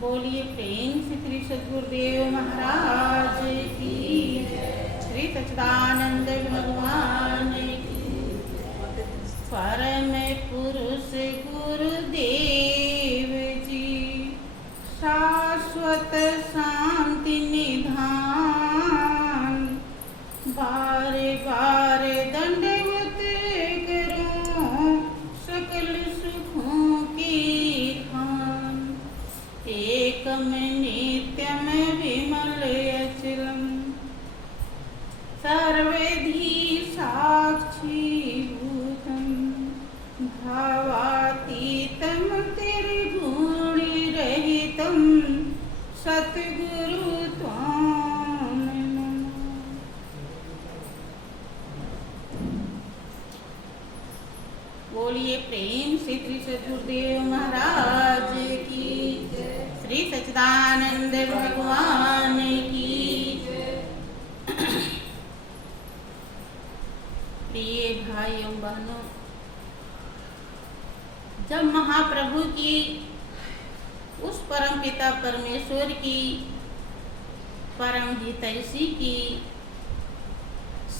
बोलिए प्रेम से श्री सद्गुरुदेव महाराज की, श्री सच्चिदानंद भगवान की। परम पुरुष गुरुदेव जी, शाश्वत शांति निधान, बार बार दंडवत करो सकल सुखों की खान। एकम नित्यम विमल अचलम, सर्वधि साक्षी भूतम, भावातीतम त्रिगुण रहितम, सतगुरु त्वां नमः। बोलिए प्रेम से श्री सद्गुरुदेव महाराज की, श्री सच्चिदानंद भगवान की। प्रिय भाइयों बहनों, जब महाप्रभु की, उस परमपिता परमेश्वर की, परम हितैषी की,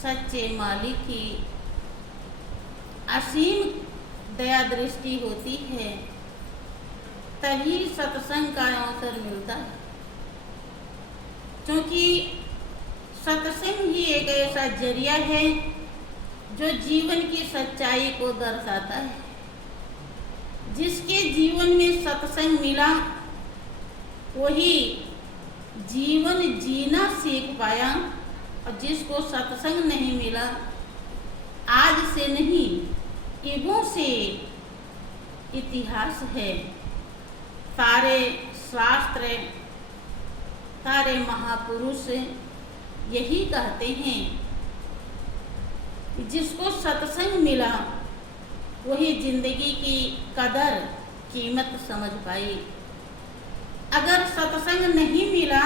सच्चे मालिक की असीम दया दृष्टि होती है, तभी सत्संग का अवसर मिलता है। क्योंकि सत्संग ही एक ऐसा जरिया है जो जीवन की सच्चाई को दर्शाता है। जिसके जीवन में सत्संग मिला वही जीवन जीना सीख पाया, और जिसको सत्संग नहीं मिला, आज से नहीं युगों से इतिहास है, सारे शास्त्र, सारे महापुरुष यही कहते हैं कि जिसको सत्संग मिला वही जिंदगी की कदर कीमत समझ पाई। अगर सत्संग नहीं मिला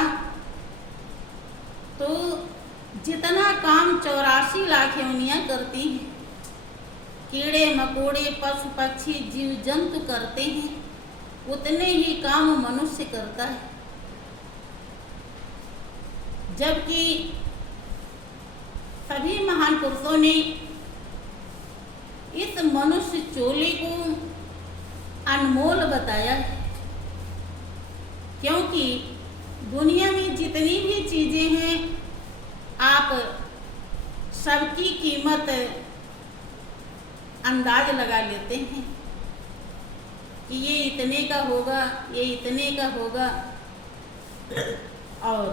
तो जितना काम 84 लाख योनियां करती हैं, कीड़े मकोड़े पशु पक्षी जीव जंतु करते हैं, उतने ही काम मनुष्य करता है। जबकि सभी महान पुरुषों ने इस मनुष्य चोले को अनमोल बताया है। क्योंकि दुनिया में जितनी भी चीजें हैं, आप सबकी कीमत अंदाज लगा लेते हैं कि ये इतने का होगा, ये इतने का होगा, और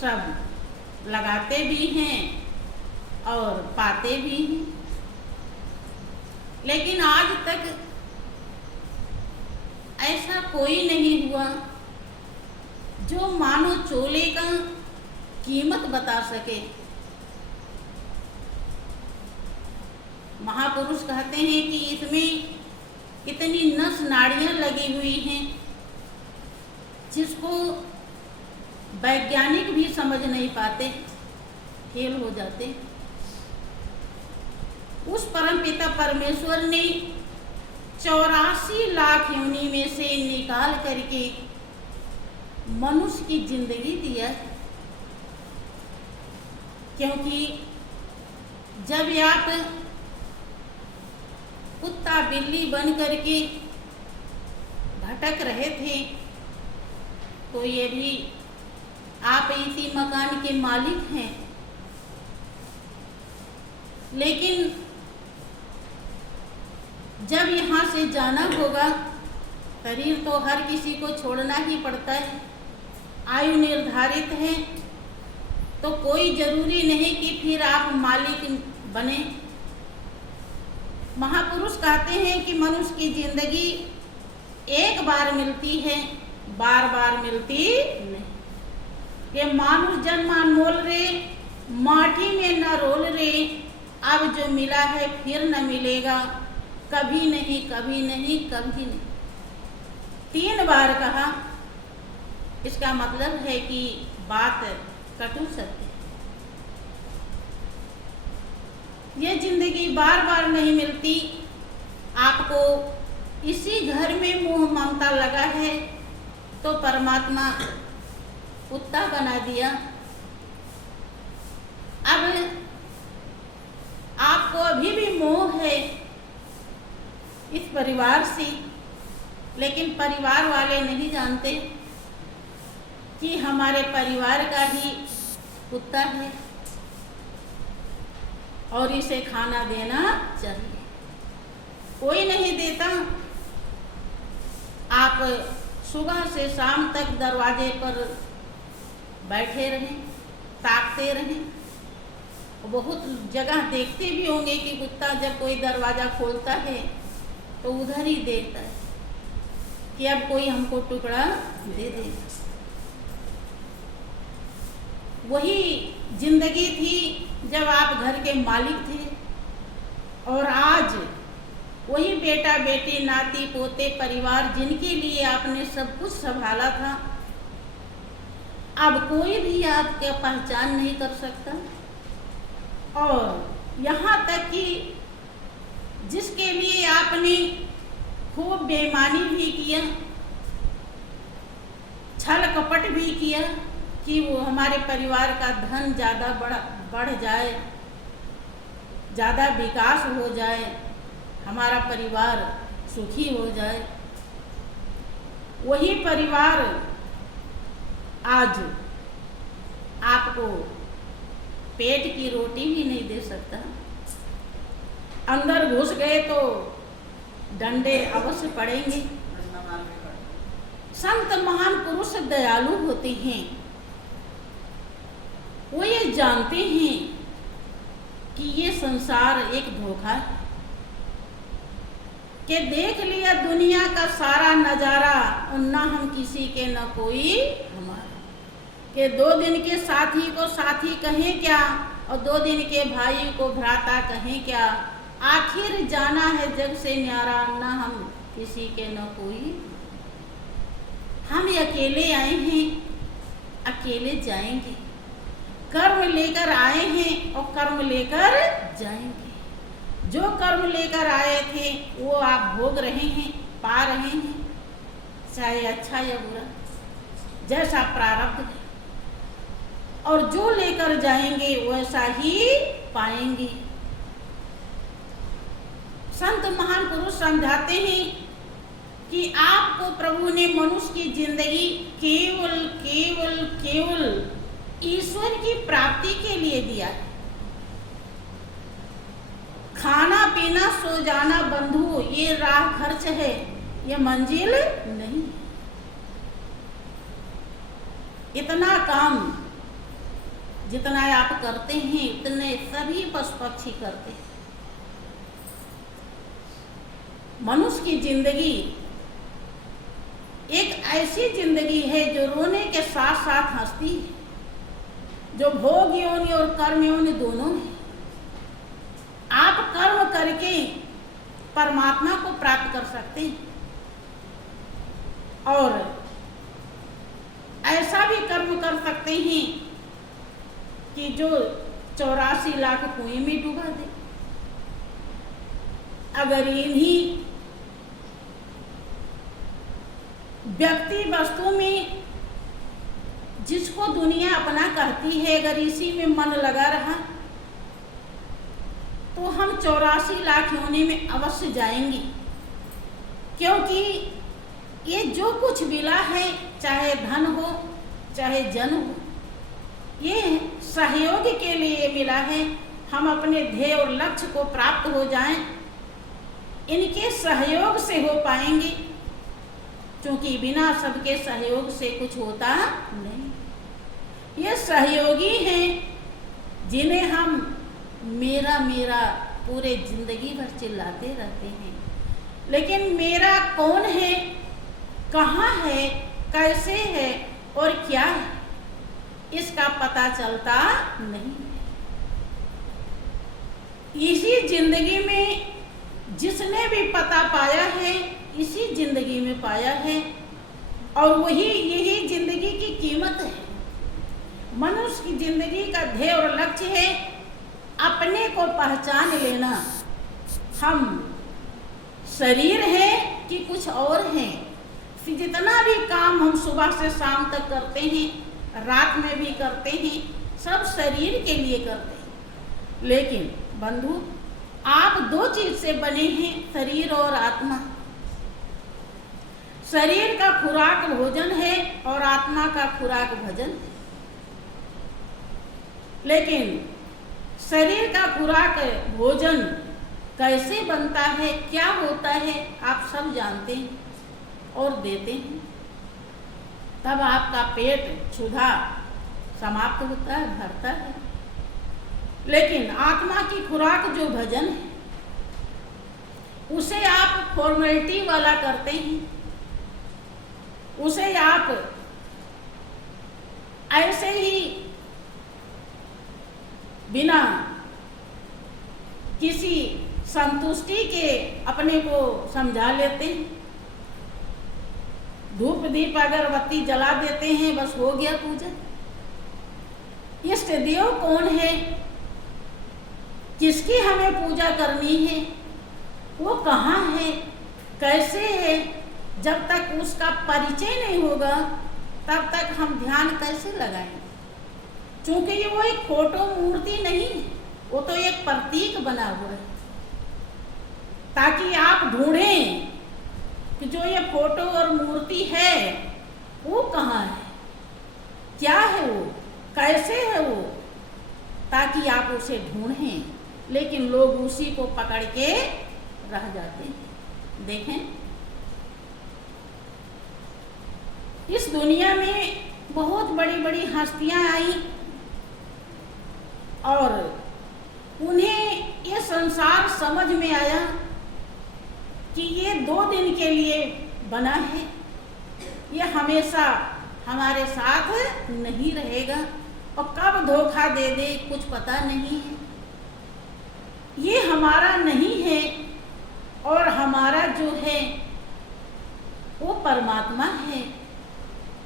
सब लगाते भी हैं और पाते भी हैं। लेकिन आज तक ऐसा कोई नहीं हुआ जो मानो चोले का कीमत बता सके। महापुरुष कहते हैं कि इसमें इतनी नस नाड़ियां लगी हुई हैं जिसको वैज्ञानिक भी समझ नहीं पाते, फेल हो जाते। उस परमपिता परमेश्वर ने 84 लाख योनि में से निकाल करके मनुष्य की जिंदगी दिया। क्योंकि जब आप कुत्ता बिल्ली बन करके भटक रहे थे तो ये भी आप इसी मकान के मालिक हैं। लेकिन जब यहाँ से जाना होगा, शरीर तो हर किसी को छोड़ना ही पड़ता है, आयु निर्धारित है, तो कोई जरूरी नहीं कि फिर आप मालिक बने। महापुरुष कहते हैं कि मनुष्य की जिंदगी एक बार मिलती है, बार बार मिलती नहीं। ये मानुष जन्म अनमोल रे, माटी में न रोल रे, अब जो मिला है फिर न मिलेगा, कभी नहीं कभी नहीं कभी नहीं। 3 बार कहा। इसका मतलब है कि बात कटु सत्य। ये जिंदगी बार बार नहीं मिलती। आपको इसी घर में मोह ममता लगा है, तो परमात्मा कुत्ता बना दिया। अब आपको अभी भी मोह है इस परिवार से, लेकिन परिवार वाले नहीं जानते कि हमारे परिवार का ही कुत्ता है और इसे खाना देना चाहिए। कोई नहीं देता। आप सुबह से शाम तक दरवाजे पर बैठे रहें, ताकते रहें। बहुत जगह देखते भी होंगे कि कुत्ता जब कोई दरवाज़ा खोलता है तो उधर ही देखता है कि अब कोई हमको टुकड़ा दे देगा। वही जिंदगी थी जब आप घर के मालिक थे, और आज वही बेटा बेटी नाती पोते परिवार जिनके लिए आपने सब कुछ संभाला था, अब कोई भी आपका पहचान नहीं कर सकता। और यहाँ तक कि जिसके लिए आपने खूब बेईमानी भी किया, छल कपट भी किया कि वो हमारे परिवार का धन ज़्यादा बढ़ जाए, ज़्यादा विकास हो जाए, हमारा परिवार सुखी हो जाए, वही परिवार आज आपको पेट की रोटी भी नहीं दे सकता। अंदर घुस गए तो डंडे अवश्य पड़ेंगे। संत महान पुरुष दयालु होते हैं। वो ये जानते हैं कि ये संसार एक धोखा है, कि देख लिया दुनिया का सारा नजारा और न हम किसी के न कोई हमारा, कि 2 दिन के साथी को साथी कहें क्या और 2 दिन के भाई को भ्राता कहें क्या। आखिर जाना है जग से न्यारा, न हम किसी के न कोई। हम अकेले आए हैं, अकेले जाएंगे। कर्म लेकर आए हैं और कर्म लेकर जाएंगे। जो कर्म लेकर आए थे वो आप भोग रहे हैं, पा रहे हैं, चाहे अच्छा या बुरा, जैसा प्रारब्ध है। और जो लेकर जाएंगे वैसा ही पाएंगे। संत महान पुरुष समझाते हैं कि आपको प्रभु ने मनुष्य की जिंदगी केवल केवल केवल ईश्वर की प्राप्ति के लिए दिया है। खाना पीना सो जाना बंधु ये राह खर्च है, ये मंजिल नहीं। इतना काम जितना आप करते हैं इतने सभी पशु पक्षी करते हैं। मनुष्य की जिंदगी एक ऐसी जिंदगी है जो रोने के साथ साथ हंसती है, जो भोग योनि और कर्म योनि दोनों है। आप कर्म करके परमात्मा को प्राप्त कर सकते हैं, और ऐसा भी कर्म कर सकते हैं कि जो 84 लाख कुएं में डुबा दे। अगर इन्हीं व्यक्ति वस्तु में जिसको दुनिया अपना कहती है, अगर इसी में मन लगा रहा तो हम 84 लाख योनि में अवश्य जाएंगे। क्योंकि ये जो कुछ मिला है, चाहे धन हो चाहे जन हो, ये सहयोग के लिए मिला है। हम अपने ध्येय और लक्ष्य को प्राप्त हो जाएं, इनके सहयोग से हो पाएंगे, क्योंकि बिना सबके सहयोग से कुछ होता नहीं। ये सहयोगी हैं जिन्हें हम मेरा मेरा पूरे जिंदगी भर चिल्लाते रहते हैं, लेकिन मेरा कौन है, कहाँ है, कैसे है और क्या है, इसका पता चलता नहीं। इसी जिंदगी में जिसने भी पता पाया है, इसी जिंदगी में पाया है, और वही यही जिंदगी की कीमत है। मनुष्य की जिंदगी का ध्येय और लक्ष्य है अपने को पहचान लेना। हम शरीर है कि कुछ और हैं, जितना भी काम हम सुबह से शाम तक करते हैं, रात में भी करते हैं, सब शरीर के लिए करते हैं। लेकिन बंधु, आप दो चीज से बने हैं, शरीर और आत्मा। शरीर का खुराक भोजन है और आत्मा का खुराक भजन है। लेकिन शरीर का खुराक भोजन कैसे बनता है, क्या होता है, आप सब जानते हैं और देते हैं। तब आपका पेट क्षुधा समाप्त होता है, भरता है। लेकिन आत्मा की खुराक जो भजन है, उसे आप फॉर्मेलिटी वाला करते हैं, उसे आप ऐसे ही बिना किसी संतुष्टि के अपने को समझा लेते हैं। धूप दीप अगरबत्ती जला देते हैं, बस हो गया पूजा। इष्ट देव कौन है, किसकी हमें पूजा करनी है, वो कहाँ है, कैसे है, जब तक उसका परिचय नहीं होगा तब तक हम ध्यान कैसे लगाएं। क्योंकि ये वो एक फोटो मूर्ति नहीं है, वो तो एक प्रतीक बना हुआ है, ताकि आप ढूंढें कि जो ये फोटो और मूर्ति है वो कहाँ है, क्या है वो, कैसे है वो, ताकि आप उसे ढूंढें। लेकिन लोग उसी को पकड़ के रह जाते हैं। देखें, इस दुनिया में बहुत बड़ी बड़ी हस्तियां आई और उन्हें ये संसार समझ में आया कि ये 2 दिन के लिए बना है, ये हमेशा हमारे साथ नहीं रहेगा और कब धोखा दे दे कुछ पता नहीं है। ये हमारा नहीं है और हमारा जो है वो परमात्मा है।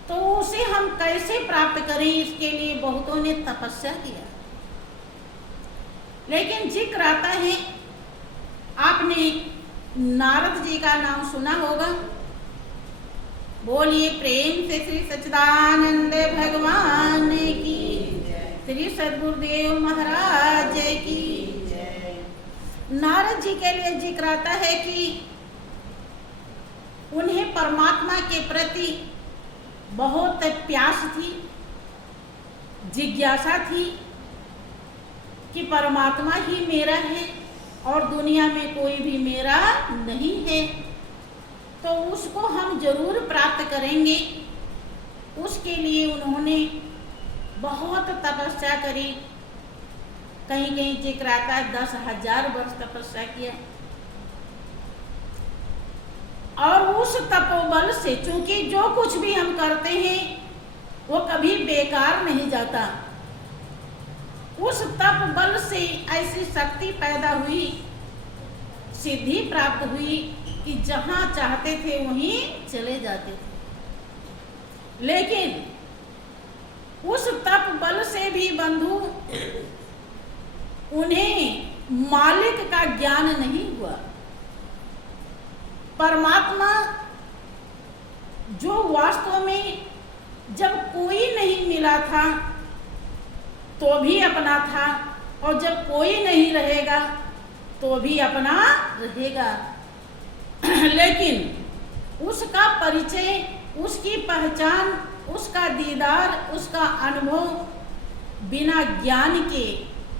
तो उसे हम कैसे प्राप्त करें, इसके लिए बहुतों ने तपस्या किया। लेकिन जिक्र आता है, आपने नारद जी का नाम सुना होगा। बोलिए प्रेम से श्री सच्चिदानंद भगवान की, श्री सद्गुरुदेव महाराज की। नारद जी के लिए जिक्र आता है कि उन्हें परमात्मा के प्रति बहुत प्यास थी, जिज्ञासा थी कि परमात्मा ही मेरा है और दुनिया में कोई भी मेरा नहीं है, तो उसको हम जरूर प्राप्त करेंगे। उसके लिए उन्होंने बहुत तपस्या करी। कहीं कहीं जिक्र आता है 10,000 वर्ष तपस्या किया। और उस तपोबल से, चूंकि जो कुछ भी हम करते हैं वो कभी बेकार नहीं जाता, उस तप बल से ऐसी शक्ति पैदा हुई, सिद्धि प्राप्त हुई कि जहां चाहते थे वहीं चले जाते थे। लेकिन उस तप बल से भी बंधु उन्हें मालिक का ज्ञान नहीं हुआ। परमात्मा जो वास्तव में जब कोई नहीं मिला था तो भी अपना था, और जब कोई नहीं रहेगा तो भी अपना रहेगा। लेकिन उसका परिचय, उसकी पहचान, उसका दीदार, उसका अनुभव बिना ज्ञान के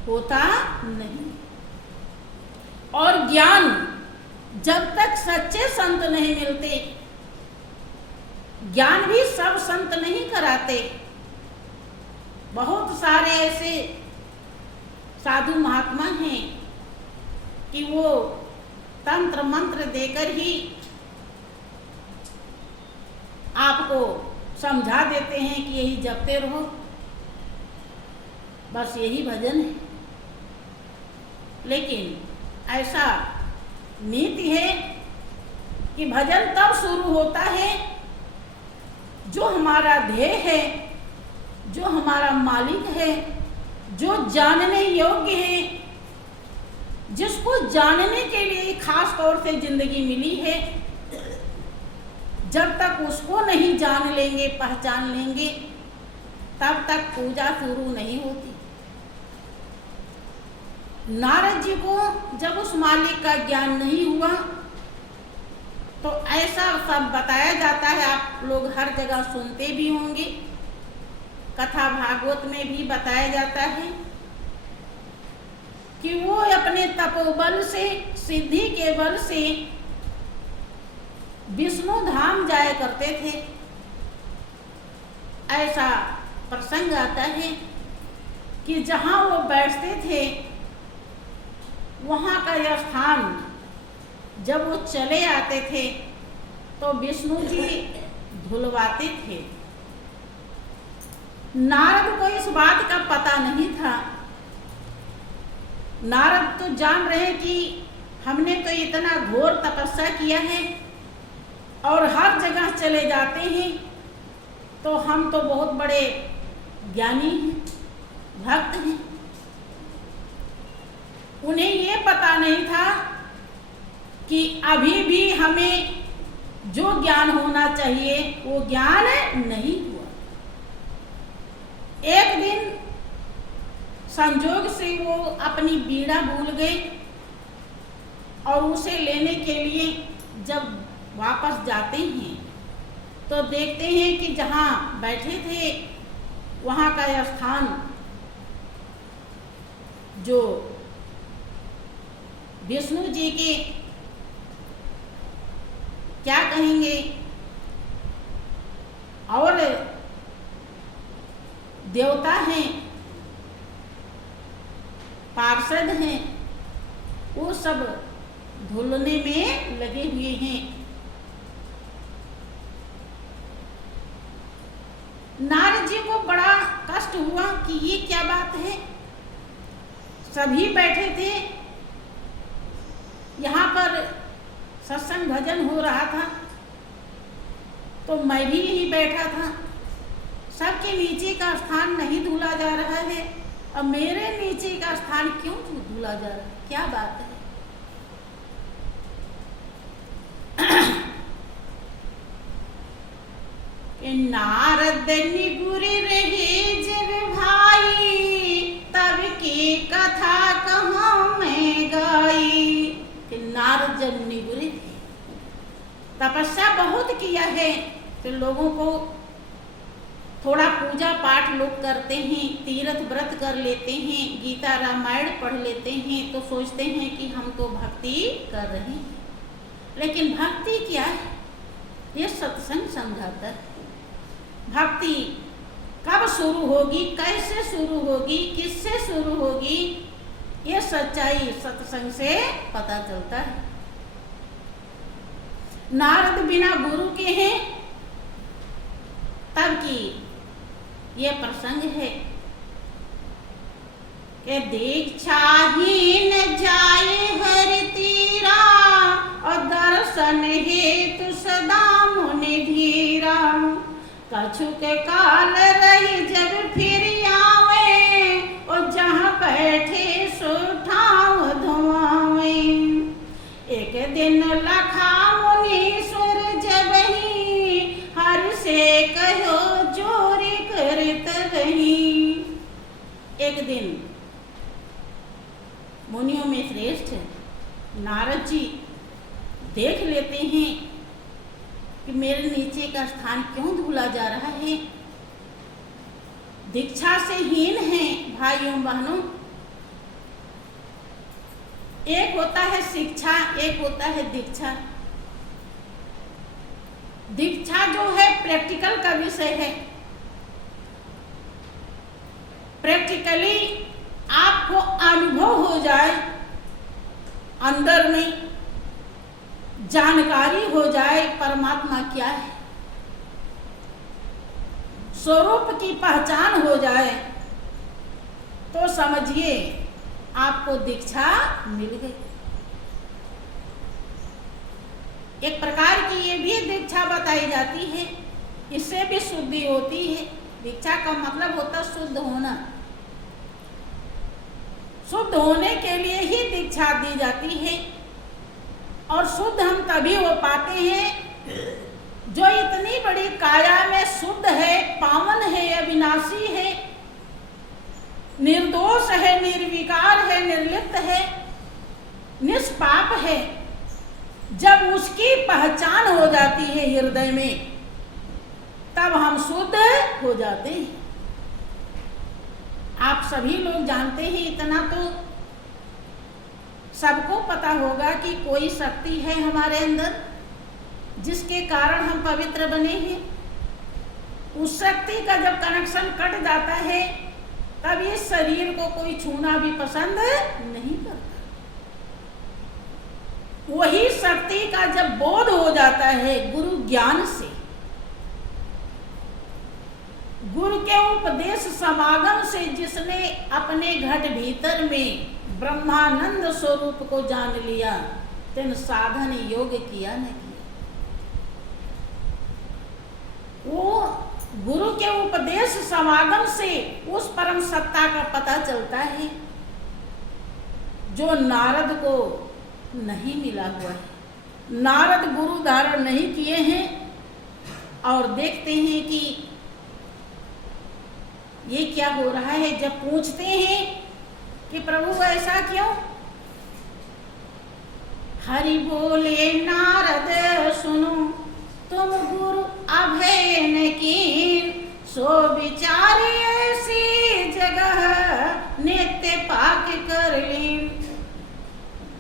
होता नहीं। और ज्ञान जब तक सच्चे संत नहीं मिलते, ज्ञान भी सब संत नहीं कराते। बहुत सारे ऐसे साधु महात्मा हैं कि वो तंत्र मंत्र देकर ही आपको समझा देते हैं कि यही जपते रहो, बस यही भजन है। लेकिन ऐसा नीति है कि भजन तब शुरू होता है जो हमारा ध्येय है, जो हमारा मालिक है, जो जानने योग्य है, जिसको जानने के लिए खास तौर से जिंदगी मिली है, जब तक उसको नहीं जान लेंगे, पहचान लेंगे, तब तक पूजा शुरू नहीं होती। नारद जी को जब उस मालिक का ज्ञान नहीं हुआ तो ऐसा सब बताया जाता है, आप लोग हर जगह सुनते भी होंगे, कथा भागवत में भी बताया जाता है कि वो अपने तपोबल से, सिद्धि के बल से विष्णु धाम जाया करते थे। ऐसा प्रसंग आता है कि जहाँ वो बैठते थे वहाँ का यह स्थान जब वो चले आते थे तो विष्णु जी धुलवाते थे। नारद को इस बात का पता नहीं था। नारद तो जान रहे कि हमने तो इतना घोर तपस्या किया है और हर जगह चले जाते हैं, तो हम तो बहुत बड़े ज्ञानी हैं, भक्त हैं। उन्हें ये पता नहीं था कि अभी भी हमें जो ज्ञान होना चाहिए वो ज्ञान नहीं हुआ। एक दिन संजोग से वो अपनी बीड़ा भूल गए और उसे लेने के लिए जब वापस जाते हैं तो देखते हैं कि जहाँ बैठे थे वहाँ का यह स्थान जो विष्णु जी के क्या कहेंगे और देवता हैं, पार्षद हैं, वो सब धुलने में लगे हुए हैं। नारद जी को बड़ा कष्ट हुआ कि ये क्या बात है। सभी बैठे थे, यहाँ पर सत्संग भजन हो रहा था, तो मैं भी यहीं बैठा था। सबके नीचे का स्थान नहीं धुला जा रहा है और मेरे नीचे का स्थान क्यों धुला जा रहा है, क्या बात है। नारद निगुरे रहे जब भाई, तब की कथा कहाँ मैं गाई। कि नारद जब निगुरे थे, तपस्या बहुत किया है, तो लोगों को थोड़ा पूजा पाठ लोग करते हैं, तीर्थ व्रत कर लेते हैं, गीता रामायण पढ़ लेते हैं, तो सोचते हैं कि हम तो भक्ति कर रहे हैं। लेकिन भक्ति क्या है ये सत्संग समझाता है। भक्ति कब शुरू होगी, कैसे शुरू होगी, किससे शुरू होगी, ये सच्चाई सत्संग से पता चलता है। नारद बिना गुरु के हैं, तब की ये प्रसंग है कि दीक्षाहीन जाए हर तीरा, और दर्शन हेतु सदा मुनि धीरा। कछु के काल रही जब फिर आवे, और जहाँ बैठे सो ठाव धुआवे। एक दिन लखा मुनीश्वर जब ही, हर से कहो जोरी करत रही। एक दिन मुनियों में श्रेष्ठ नारद जी देख लेते हैं कि मेरे नीचे का स्थान क्यों धुला जा रहा है। दीक्षा से हीन हैं भाइयों बहनों। एक होता है शिक्षा, एक होता है दीक्षा। दीक्षा जो है प्रैक्टिकल का विषय है। प्रैक्टिकली आपको अनुभव हो जाए, अंदर में जानकारी हो जाए परमात्मा क्या है, स्वरूप की पहचान हो जाए, तो समझिए आपको दीक्षा मिल गई। एक प्रकार की ये भी दीक्षा बताई जाती है, इससे भी शुद्धि होती है। दीक्षा का मतलब होता है शुद्ध होना। शुद्ध होने के लिए ही दीक्षा दी जाती है, और शुद्ध हम तभी हो पाते हैं जो इतनी बड़ी काया में शुद्ध है, पावन है, अविनाशी है, निर्दोष है, निर्विकार है, निर्लिप्त है, निष्पाप है, जब उसकी पहचान हो जाती है हृदय में, तब हम शुद्ध हो जाते हैं। आप सभी लोग जानते हैं, इतना तो सबको पता होगा कि कोई शक्ति है हमारे अंदर जिसके कारण हम पवित्र बने हैं। उस शक्ति का जब कनेक्शन कट जाता है तब इस शरीर को कोई छूना भी पसंद नहीं करता। वही शक्ति का जब बोध हो जाता है गुरु ज्ञान से, गुरु के उपदेश समागम से, जिसने अपने घट भीतर में ब्रह्मानंद स्वरूप को जान लिया, तिन साधन योग किया न किया। वो गुरु के उपदेश समागम से उस परम सत्ता का पता चलता है जो नारद को नहीं मिला हुआ है। नारद गुरु धारण नहीं किए हैं और देखते हैं कि ये क्या हो रहा है। जब पूछते हैं कि प्रभु ऐसा क्यों, हरि बोले नारद सुनो तुम गुरु अभय न कीन, सो विचारे ऐसी जगह नित्य पाक कर लीन।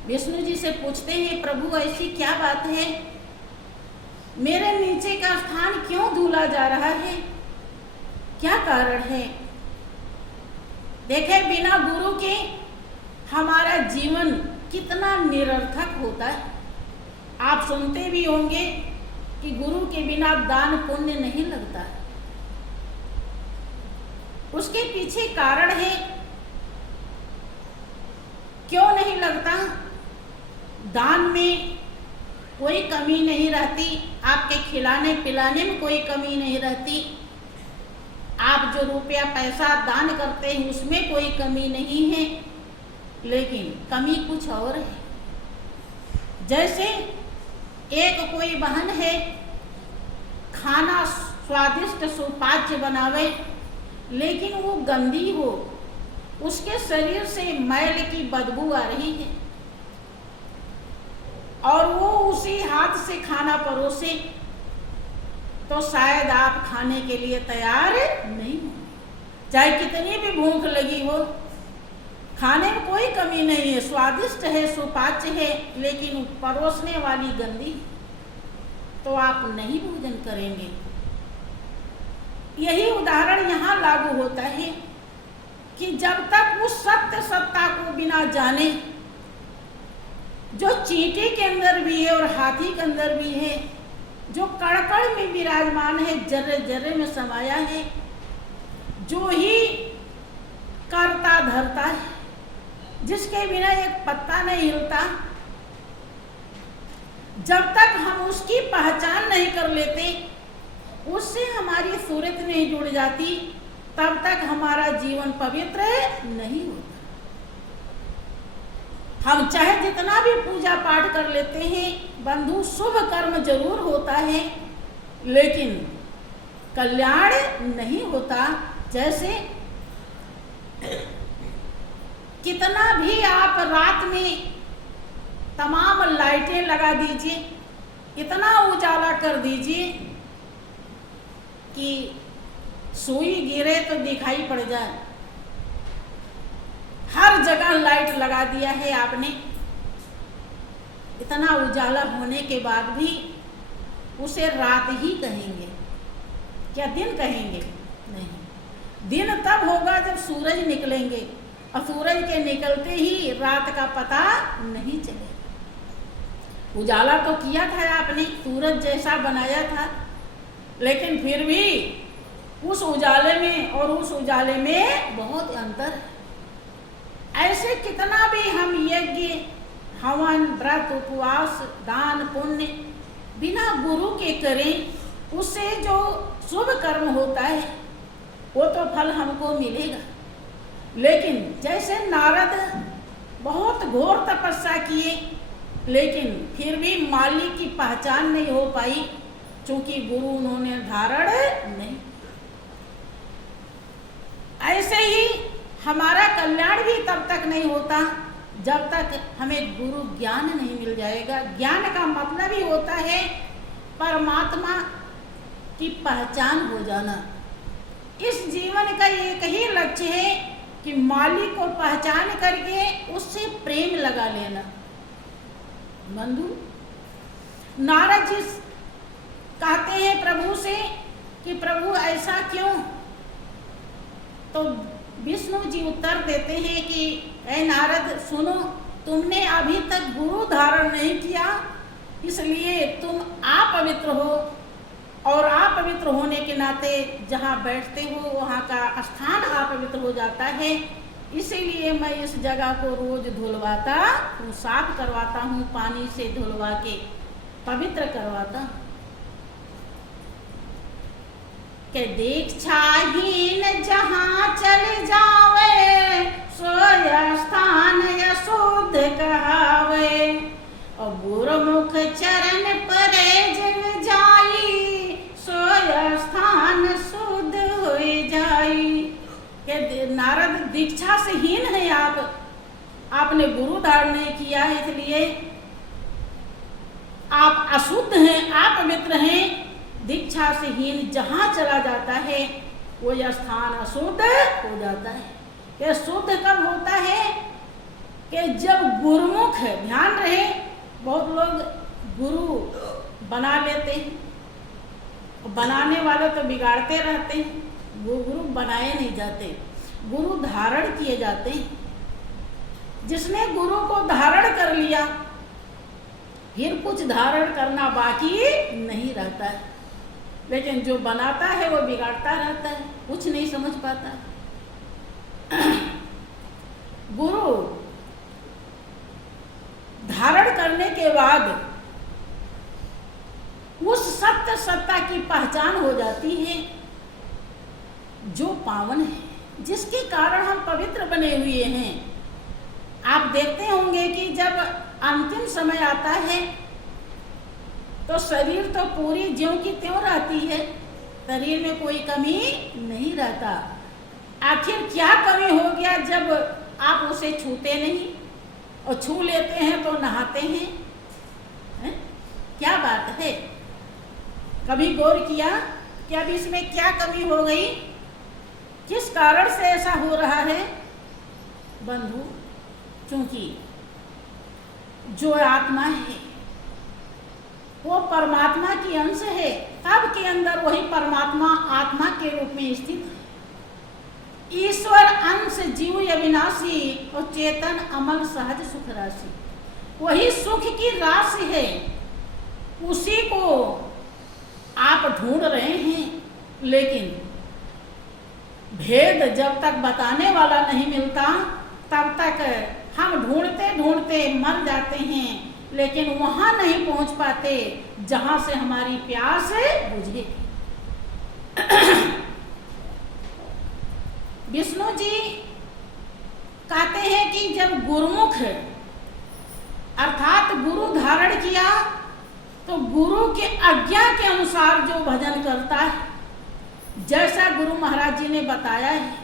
विष्णु जी से पूछते हैं, प्रभु ऐसी क्या बात है, मेरे नीचे का स्थान क्यों धुला जा रहा है, क्या कारण है। देखे, बिना गुरु के हमारा जीवन कितना निरर्थक होता है। आप सुनते भी होंगे कि गुरु के बिना दान पुण्य नहीं लगता। उसके पीछे कारण है, क्यों नहीं लगता। दान में कोई कमी नहीं रहती, आपके खिलाने पिलाने में कोई कमी नहीं रहती, आप जो रुपया पैसा दान करते हैं उसमें कोई कमी नहीं है, लेकिन कमी कुछ और है। जैसे एक कोई बहन है, खाना स्वादिष्ट सुपाच्य बनावे, लेकिन वो गंदी हो, उसके शरीर से मैल की बदबू आ रही है और वो उसी हाथ से खाना परोसे, तो शायद आप खाने के लिए तैयार नहीं हो। चाहे कितनी भी भूख लगी हो, खाने में कोई कमी नहीं है, स्वादिष्ट है, सुपाच्य है, लेकिन परोसने वाली गंदी, तो आप नहीं भोजन करेंगे। यही उदाहरण यहाँ लागू होता है कि जब तक उस सत्य सत्ता को बिना जाने, जो चींटी के अंदर भी है और हाथी के अंदर भी है, जो कड़ में विराजमान है, जर्रे जर्रे में समाया है, जो ही करता धरता है, जिसके बिना एक पत्ता नहीं हिलता, जब तक हम उसकी पहचान नहीं कर लेते, उससे हमारी सूरत नहीं जुड़ जाती, तब तक हमारा जीवन पवित्र नहीं होता। हम चाहे जितना भी पूजा पाठ कर लेते हैं बंधु, शुभ कर्म जरूर होता है, लेकिन कल्याण नहीं होता। जैसे कितना भी आप रात में तमाम लाइटें लगा दीजिए, इतना उजाला कर दीजिए कि सुई गिरे तो दिखाई पड़ जाए। हर जगह लाइट लगा दिया है आपने, इतना उजाला होने के बाद भी उसे रात ही कहेंगे, क्या दिन कहेंगे? नहीं, दिन तब होगा जब सूरज निकलेंगे, और सूरज के निकलते ही रात का पता नहीं चले। उजाला तो किया था आपने, सूरज जैसा बनाया था, लेकिन फिर भी उस उजाले में और उस उजाले में बहुत अंतर है। ऐसे कितना भी हम यज्ञ हवन व्रत उपवास दान पुण्य बिना गुरु के करें, उससे जो शुभ कर्म होता है वो तो फल हमको मिलेगा। लेकिन जैसे नारद बहुत घोर तपस्या किए, लेकिन फिर भी माली की पहचान नहीं हो पाई, चूंकि गुरु उन्होंने धारण नहीं। ऐसे ही हमारा कल्याण भी तब तक नहीं होता जब तक हमें गुरु ज्ञान नहीं मिल जाएगा। ज्ञान का मतलब ही होता है परमात्मा की पहचान हो जाना। इस जीवन का एक ही लक्ष्य है कि मालिक को पहचान करके उससे प्रेम लगा लेना। बंधु, नारद जी कहते हैं प्रभु से कि प्रभु ऐसा क्यों? तो विष्णु जी उत्तर देते हैं कि ऐ नारद सुनो, तुमने अभी तक गुरु धारण नहीं किया, इसलिए तुम अपवित्र हो, और अपवित्र होने के नाते जहाँ बैठते हो वहाँ का स्थान अपवित्र हो जाता है। इसीलिए मैं इस जगह को रोज धुलवाता हूँ, साफ करवाता हूँ, पानी से धुलवा के पवित्र करवाता। के दीक्षाहीन जहाँ चल जावे, सोय स्थान अशुद्ध कहावे, और गुरुमुख चरण परे जग जाई, सोय स्थान शुद्ध हो जाई। के नारद दीक्षा से हीन है आपने गुरु धारण नहीं किया है, इसलिए आप अशुद्ध हैं, आप पवित्र हैं। दीक्षा से हीन जहाँ चला जाता है वो यह स्थान अशुद्ध हो जाता है। यह शुद्ध कब होता है? कि जब गुरुमुख है। ध्यान रहे, बहुत लोग गुरु बना लेते हैं, बनाने वाले तो बिगाड़ते रहते हैं। वो गुरु बनाए नहीं जाते, गुरु धारण किए जाते हैं। जिसने गुरु को धारण कर लिया फिर कुछ धारण करना बाकी नहीं रहता है, लेकिन जो बनाता है वो बिगाड़ता रहता है, कुछ नहीं समझ पाता। गुरु धारण करने के बाद उस सत्य सत्ता की पहचान हो जाती है जो पावन है, जिसके कारण हम पवित्र बने हुए हैं। आप देखते होंगे कि जब अंतिम समय आता है तो शरीर तो पूरी ज्यों की त्यों रहती है, शरीर में कोई कमी नहीं रहता। आखिर क्या कमी हो गया जब आप उसे छूते नहीं, और छू लेते हैं तो नहाते हैं? क्या बात है? कभी गौर किया कि अब इसमें क्या कमी हो गई? किस कारण से ऐसा हो रहा है? बंधु, क्योंकि जो आत्मा है वो परमात्मा की अंश है, सबके अंदर वही परमात्मा आत्मा के रूप में स्थित है। ईश्वर अंश जीव अविनाशी और चेतन अमल सहज सुख राशि, वही सुख की राशि है। उसी को आप ढूंढ रहे हैं, लेकिन भेद जब तक बताने वाला नहीं मिलता तब तक हम ढूंढते ढूंढते मर जाते हैं, लेकिन वहां नहीं पहुंच पाते जहां से हमारी प्यास बुझे। विष्णु जी कहते हैं कि जब गुरुमुख अर्थात गुरु धारण किया तो गुरु के आज्ञा के अनुसार जो भजन करता है, जैसा गुरु महाराज जी ने बताया है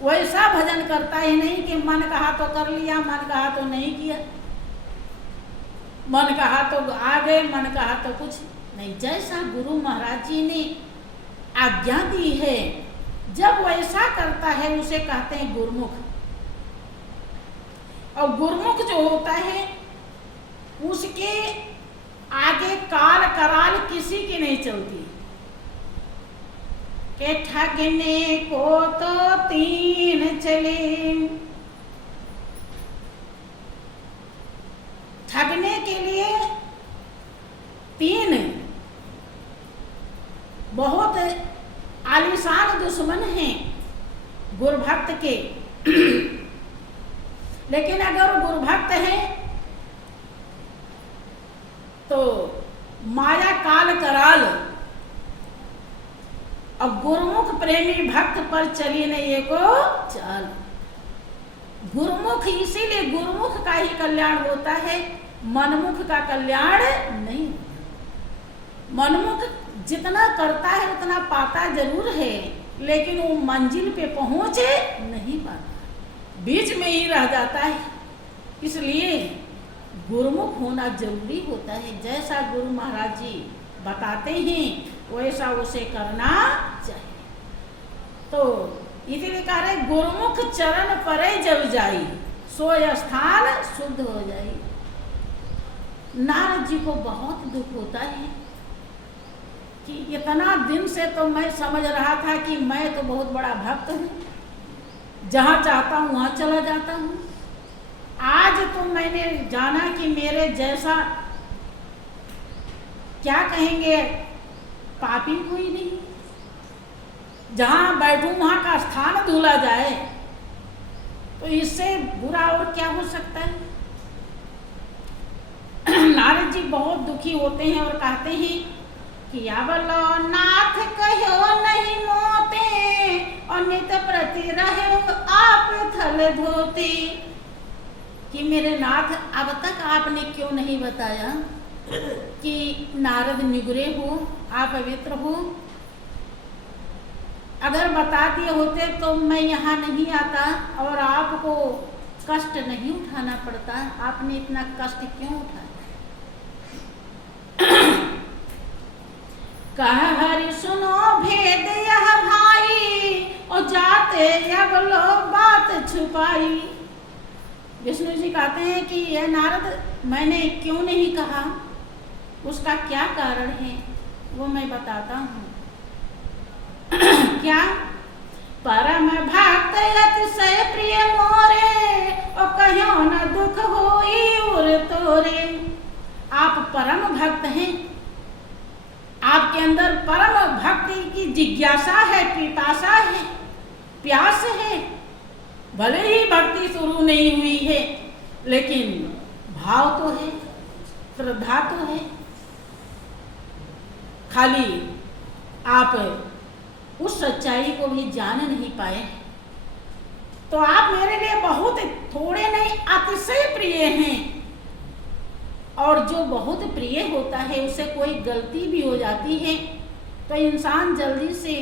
वैसा भजन करता ही नहीं कि मन कहा तो कर लिया, मन कहा तो नहीं किया, मन कहा तो आ गए, मन कहा तो कुछ नहीं। जैसा गुरु महाराज जी ने आज्ञा दी है, जब वैसा करता है उसे कहते हैं गुरुमुख। और गुरुमुख जो होता है उसके आगे काल कराल किसी की नहीं चलती। के ठगने को तो तीन चले, ठगने के लिए तीन बहुत आलीशान दुश्मन हैं गुरुभक्त के। लेकिन अगर गुरुभक्त है तो माया काल कराल और गुरुमुख प्रेमी भक्त पर चली नहीं को चाल। गुरुमुख, इसीलिए गुरुमुख का ही कल्याण होता है, मनमुख का कल्याण नहीं। मनमुख जितना करता है उतना पाता जरूर है, लेकिन वो मंजिल पे पहुंच नहीं पाता, बीच में ही रह जाता है। इसलिए गुरुमुख होना जरूरी होता है। जैसा गुरु महाराज जी बताते हैं वैसा उसे करना चाहिए। तो इसीलिए कह रहे गुरुमुख चरण परे जब जाई, सोय स्थान शुद्ध हो जाए। नारद जी को बहुत दुख होता है कि इतना दिन से तो मैं समझ रहा था कि मैं तो बहुत बड़ा भक्त हूँ, जहाँ चाहता हूँ वहाँ चला जाता हूँ। आज तो मैंने जाना कि मेरे जैसा क्या कहेंगे पापी कोई नहीं, जहाँ बैठूं वहाँ का स्थान धुला जाए, तो इससे बुरा और क्या हो सकता है। नारद जी बहुत दुखी होते हैं और कहते हैं कि बोलो नाथ कहो नहीं मोते, और नित प्रति रहे आप थल धोते। कि मेरे नाथ अब तक आपने क्यों नहीं बताया कि नारद निगुरे हो, आप पवित्र हो। अगर बता दिए होते तो मैं यहाँ नहीं आता और आपको कष्ट नहीं उठाना पड़ता। आपने इतना कष्ट क्यों उठाया। कह हरि सुनो भेद यह भाई, और जाते अब लो बात छुपाई। विष्णु जी कहते हैं कि यह नारद मैंने क्यों नहीं कहा, उसका क्या कारण है वो मैं बताता हूँ। क्या परम भक्त अतिशय प्रिय मोरे, और कहो न दुख होई उर तोरे। आप परम भक्त हैं, आपके अंदर परम भक्ति की जिज्ञासा है, पिपासा है, प्यास है। भले ही भक्ति शुरू नहीं हुई है, लेकिन भाव तो है, श्रद्धा तो है। खाली आप उस सच्चाई को भी जान नहीं पाए। तो आप मेरे लिए बहुत थोड़े नहीं अतिशय प्रिय हैं। और जो बहुत प्रिय होता है उसे कोई गलती भी हो जाती है तो इंसान जल्दी से